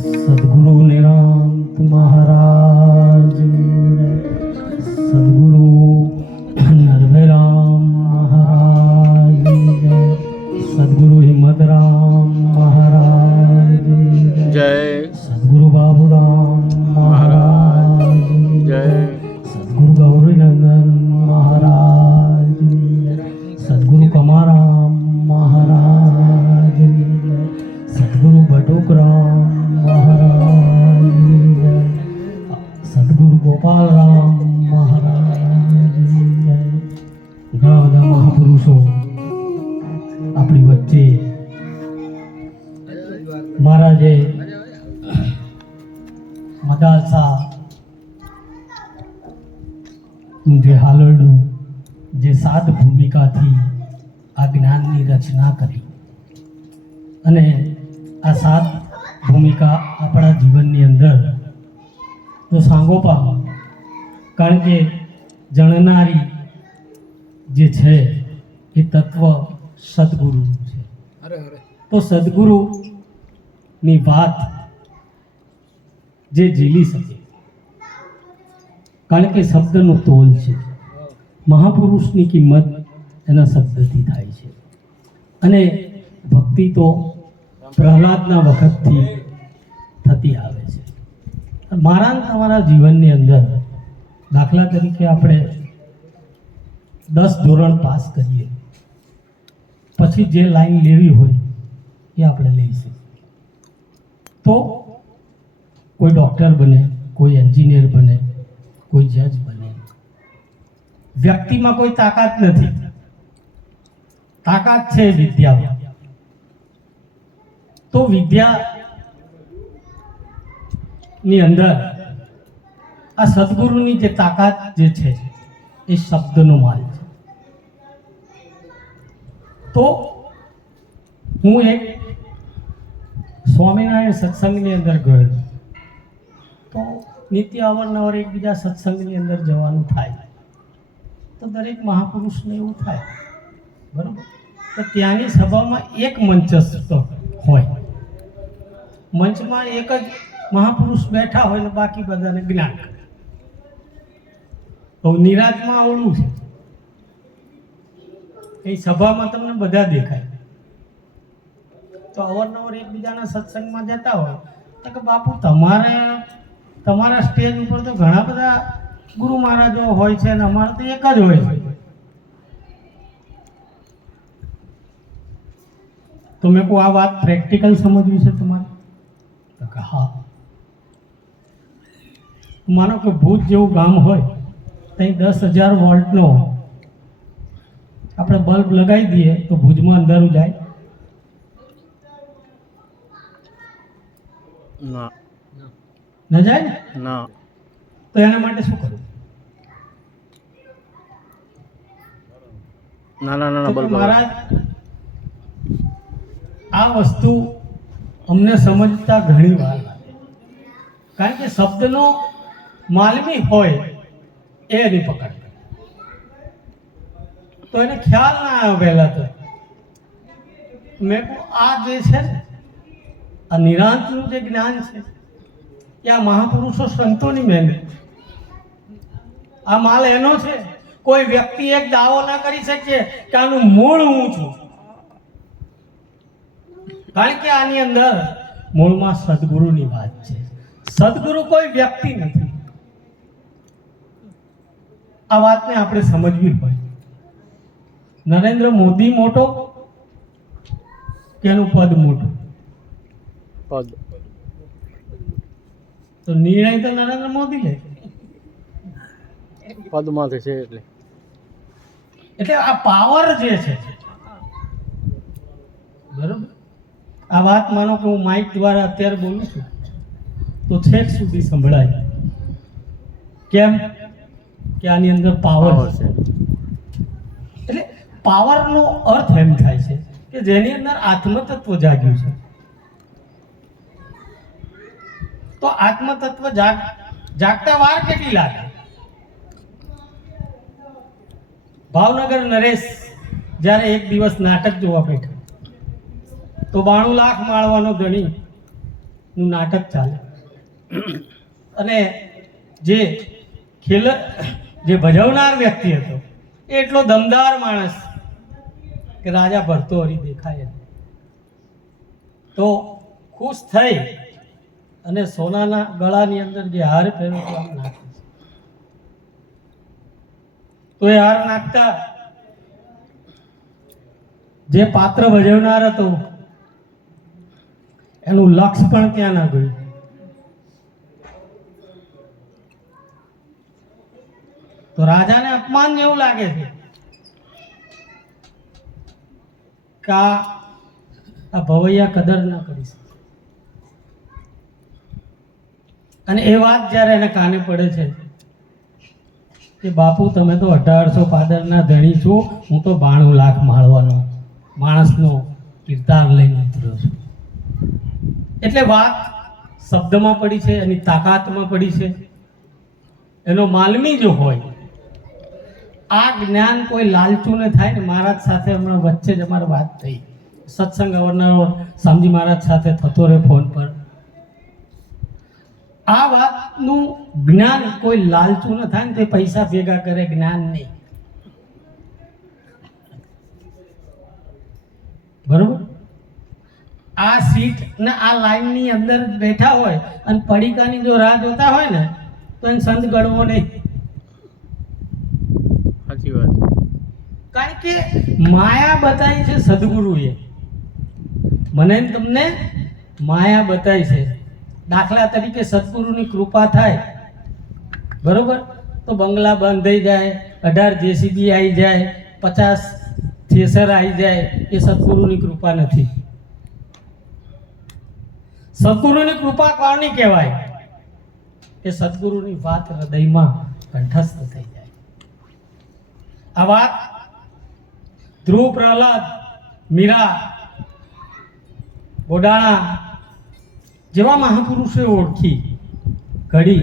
સદગુરુ નિરાંત મહારાજ. અને આ સાત ભૂમિકા આપણા જીવનની અંદર. તો સાંગોપા કારણ કે જણનારી જે છે એ તત્વ સદગુરુ છે. તો સદગુરુની વાત જે ઝીલી શકે કારણ કે શબ્દનો તોલ છે. મહાપુરુષની કિંમત એના શબ્દથી થાય છે. અને ભક્તિ તો પ્રહલાદના વખતથી થતી આવે છે. મારા તમારા જીવનની અંદર દાખલા તરીકે આપણે દસ ધોરણ પાસ કરીએ, પછી જે લાઈન લેવી હોય એ આપણે લઈશું. તો કોઈ ડૉક્ટર બને, કોઈ એન્જિનિયર બને, કોઈ જજ બને. વ્યક્તિમાં કોઈ તાકાત નથી. તાકાત છે વિદ્યામાં. તો વિદ્યા અંદર આ સદગુરુની જે તાકાત જે છે, એ શબ્દનો માલ છે. તો હું એક સ્વામિનારાયણ સત્સંગની અંદર ગયો. તો નિત્ય અવારનવાર એકબીજા સત્સંગની અંદર જવાનું થાય. તો દરેક મહાપુરુષને એવું થાય. બરાબર? તો ત્યાંની સભામાં એક મંચસ્થ હોય. મંચમાં એક જ મહાપુરુષ બેઠા હોય ને બાકી બધાને જ્ઞાન કરે. તો નિરાતમાં આવડું છે. એ સભામાં તમને બધા દેખાય. તો અવારનવાર એકબીજાના સત્સંગમાં જતા હોય. તો કે બાપુ, તમારે, તમારા સ્ટેજ ઉપર તો ઘણા બધા ગુરુ મહારાજો હોય છે અને અમારે તો એક જ હોય છે. તો મેં કહું, આ વાત પ્રેક્ટિકલ સમજવી છે તમારે? તો કે હા. માનો કે ભૂત જેવું ગામ હોય ત્યાં દસ હજાર વોલ્ટનો આપણે બલ્બ લગાવી દઈએ તો ભુજમાં અંધારું જાય. ના. ન જાય ને? ના. તો એના માટે શું કરવું? ના કે બલ્બ મહારાજ આ વસ્તુ અમને સમજતા ઘણી વાર લાગે. કારણ કે શબ્દનો માલમી હોય એની પકડ તો એને ખ્યાલ ના આવ્યો પહેલાં તો. મેં કહું, આ જે છે ને, આ નિરાંતનું જે જ્ઞાન છે, એ આ મહાપુરુષો સંતોની મહેનત આ માલ એનો છે, કોઈ વ્યક્તિ એક દાવો ના કરી શકે કે આનું મૂળ હું છું. કારણ કે આની અંદર મૂળમાં સદગુરુની વાત છે. સદગુરુ કોઈ વ્યક્તિ નથી. આ વાતને આપણે સમજવી પડે. નરેન્દ્ર મોદી મોટો કે એનું પદ મોટું? પદ. તો નિર્ણય તો નરેન્દ્ર મોદી લે. પદમાંથી છે એટલે. એટલે આ પાવર જે છે બરોબર? આ વાત માનો કે હું માઇક દ્વારા અત્યારે બોલું છું તો છેક સુધી સંભળાય. કેમ? કે આની અંદર પાવર હશે. એટલે પાવરનો અર્થ એમ થાય છે કે જેની અંદર આત્મતત્વ જાગ્યું છે. તો આત્મતત્વ જાગ જાગતા વાર કેટલી લાગે? ભાવનગર નરેશ જ્યારે એક દિવસ નાટક જોવા બેઠા. તો બાણું લાખ માળવાનો ધણી નું નાટક ચાલે. અને જે ખેલ જે ભજવનાર વ્યક્તિ હતો, એ એટલો દમદાર માણસ કે રાજા ભરતો હરી દેખાય તો ખુશ થઈ અને સોનાના ગળાની અંદર જે હાર પહેર્યો આમ નાખે તો એ હાર નાખતા જે પાત્ર ભજવનાર હતો એનું લક્ષ પણ ક્યાં ના ગયું? તો રાજાને અપમાન જેવું લાગે છે કે આ ભવૈયા કદર ના કરી શકે. અને એ વાત જ્યારે એને કાને પડે છે કે બાપુ, તમે તો અઢારસો પાદરના ધણી છો, હું તો બાણું લાખ માળવાનો માણસનો કીર્તાર લઈને ઉતર્યો છું. એટલે વાત શબ્દમાં પડી છે, એની તાકાતમાં પડી છે. એનો માલમી જો હોય, આ જ્ઞાન કોઈ લાલચું ને થાય ને મહારાજ સાથે હમણાં વચ્ચે જ અમારે વાત થઈ. સત્સંગ અવરનારો શામજી મહારાજ સાથે થતો રહે ફોન પર. આ વાતનું જ્ઞાન કોઈ લાલચું ન થાય ને તે પૈસા ભેગા કરે, જ્ઞાન નહીં. બરોબર? આ સીટ ને આ લાઈનની અંદર બેઠા હોય અને પડીકાની જો રાહ જોતા હોય ને તો એને સંત ગણવો નહીં. સાચી વાત. કારણ કે માયા બતાવી છે સદગુરુએ. મને તમને માયા બતાવી છે. દાખલા તરીકે સદગુરુની કૃપા થાય બરોબર? તો બંગલા બંધ થઈ જાય અઢાર જેસીબી આવી જાય પચાસ થેસર આવી જાય એ સદગુરુની કૃપા નથી. સદગુરુની કૃપા કોની કહેવાય? કે સદગુરુની વાત હૃદયમાં કંઠસ્થ થઈ જાય. આ વાત ધ્રુવ પ્રહલાદ મીરા, ગોડાણા જેવા મહાપુરુષોએ ઓળખી. ઘડી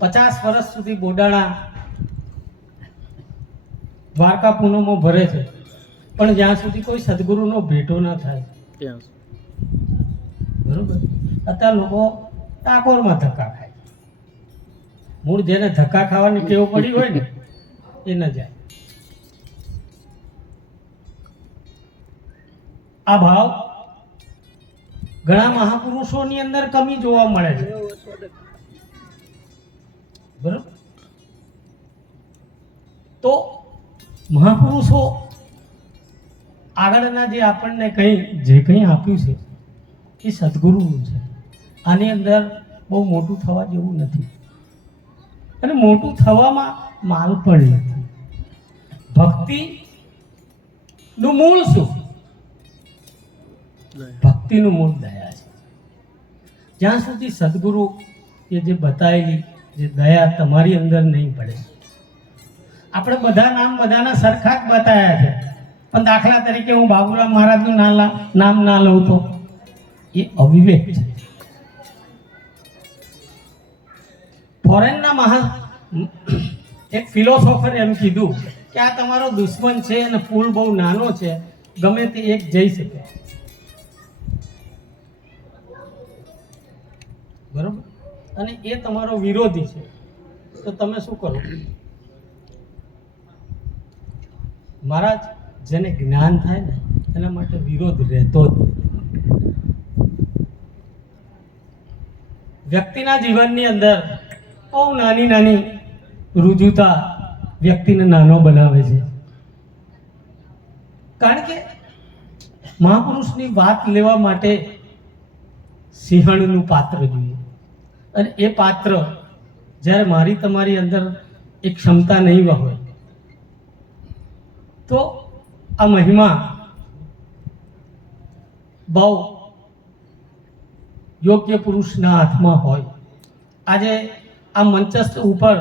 પચાસ વર્ષ સુધી બોડાણા દ્વારકા પૂનમો ભરે છે. પણ જ્યાં સુધી કોઈ સદગુરુનો ભેટો ના થાય, ત્યાં બરોબર? અત્યારે લોકો ટાકોરમાં ધક્કા ખાય મૂળ જેને ધક્કા ખાવાની ટેવ પડી હોય ને, એ ન જાય. આ ભાવ ઘણા મહાપુરુષોની અંદર કમી જોવા મળે છે. બરોબર? તો મહાપુરુષો આગળના જે આપણને કંઈ, જે કંઈ આપ્યું છે એ સદગુરુનું છે. આની અંદર બહુ મોટું થવા જેવું નથી. અને મોટું થવામાં માલ પણ નથી. ભક્તિ નું મૂળ શું? ભક્તિનું મૂળ દયા છે. જ્યાં સુધી સદગુરુ એ જે બતાવેલી જે દયા તમારી અંદર નહીં પડે. આપણે બધા નામ બધાના સરખા જ બતાવ્યા છે. પણ દાખલા તરીકે હું બાબુરામ મહારાજનું ના નામ ના લઉં તો? એ અવિવેક છે. ફોરેનના મહા, એક ફિલોસોફર એમ કીધું કે આ તમારો દુશ્મન છે અને પુલ બહુ નાનો છે, ગમે તે એક જઈ શકે. બરોબર? અને એ તમારો વિરોધી છે. તો તમે શું કરો? મહારાજ, જેને જ્ઞાન થાય ને, એના માટે વિરોધ રહેતો જ વ્યક્તિના જીવનની અંદર બહુ નાની નાની રુજુતા વ્યક્તિને નાનો બનાવે છે. કારણ કે મહાપુરુષની વાત લેવા માટે સિંહણનું પાત્ર જોઈએ. અને એ પાત્ર જ્યારે મારી તમારી અંદર એક ક્ષમતા નહીં હોય, તો આ મહિમા બહુ યોગ્ય પુરુષના હાથમાં હોય. આજે આ મંચસ્થ ઉપર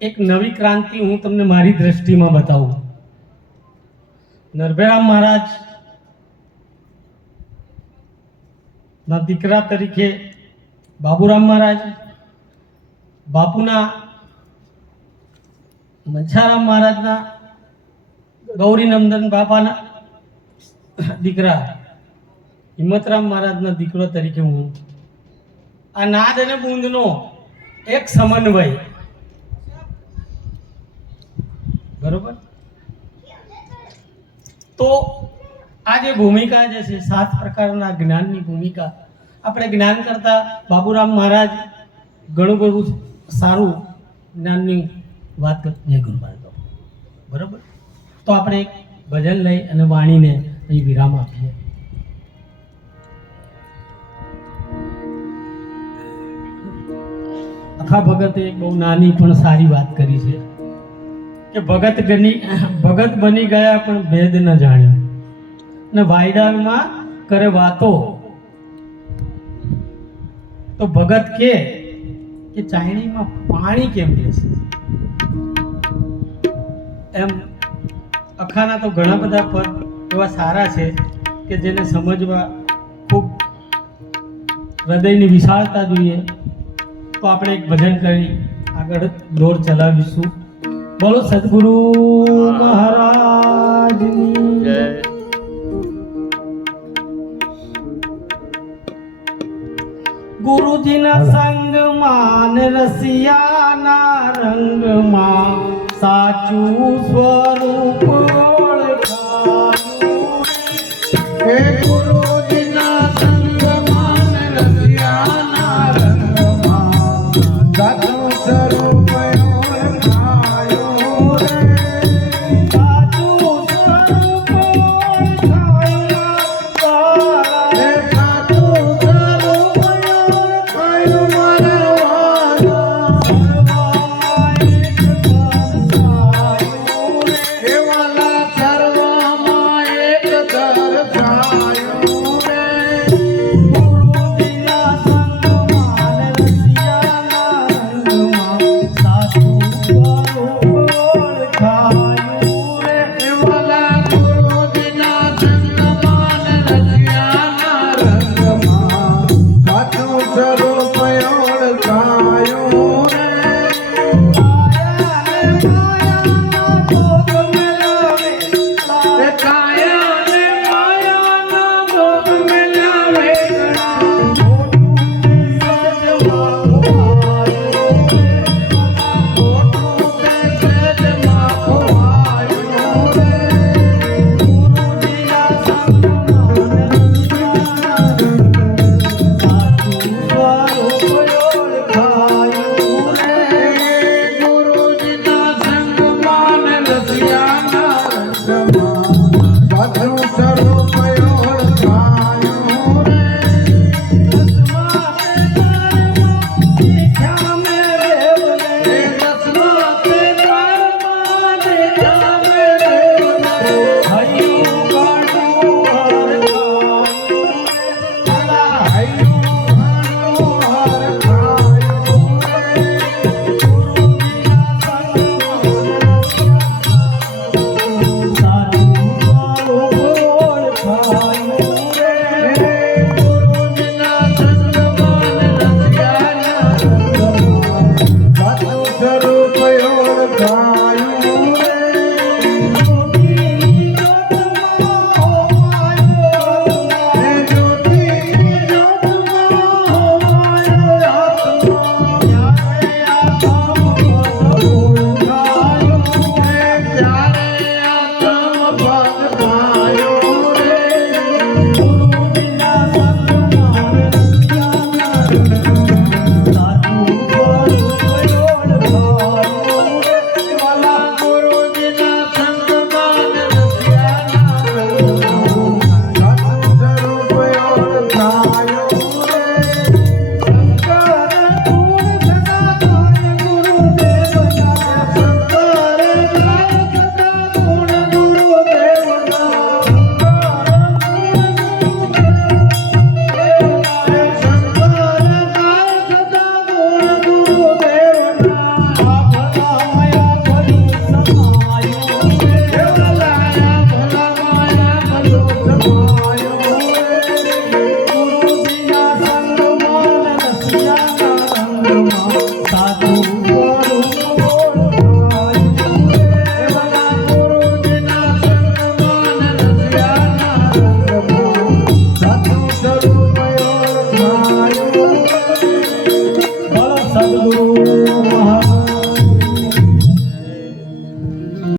એક નવી ક્રાંતિ હું તમને મારી દ્રષ્ટિમાં બતાવું. નરભેરામ મહારાજ ના દીકરા તરીકે બાબુરામ મહારાજ, બાપુના મંછારામ મહારાજના ગૌરીનંદન બાપાના દીકરા હિંમતરામ મહારાજના દીકરો તરીકે હું. આ નાદ અને બૂંદનો એક સમન્વય. બરોબર? તો આ જે ભૂમિકા જે છે, સાત પ્રકારના જ્ઞાનની ભૂમિકા, આપણે જ્ઞાન કરતા બાબુરામ મહારાજ ઘણું બધું સારું જ્ઞાનની વાત કર જય ગુરુ બરોબર? તો આપણે ભજન લઈ અને વાણીને અહીં વિરામ આપીએ. આખા ભગતે એક બહુ નાની પણ સારી વાત કરી છે કે ભગત ગની ભગત બની ગયા પણ ભેદ ન જાણ્યો. ને વાયડામાં કરે વાતો. તો ભગત કે કે ચાયણીમાં પાણી કેમ રહેશે એમ અખાના તો ઘણા બધા પદ એવા સારા છે કે જેને સમજવા ખૂબ હૃદયની વિશાળતા જોઈએ. તો આપણે એક ભજન કરી આગળ દોર ચલાવીશું. બોલો સદગુરુ મહારાજની. જય. ગુરુજીના સંગમાં ને રસિયાના રંગમાં સાચું સ્વરૂપ ઓળખાયું.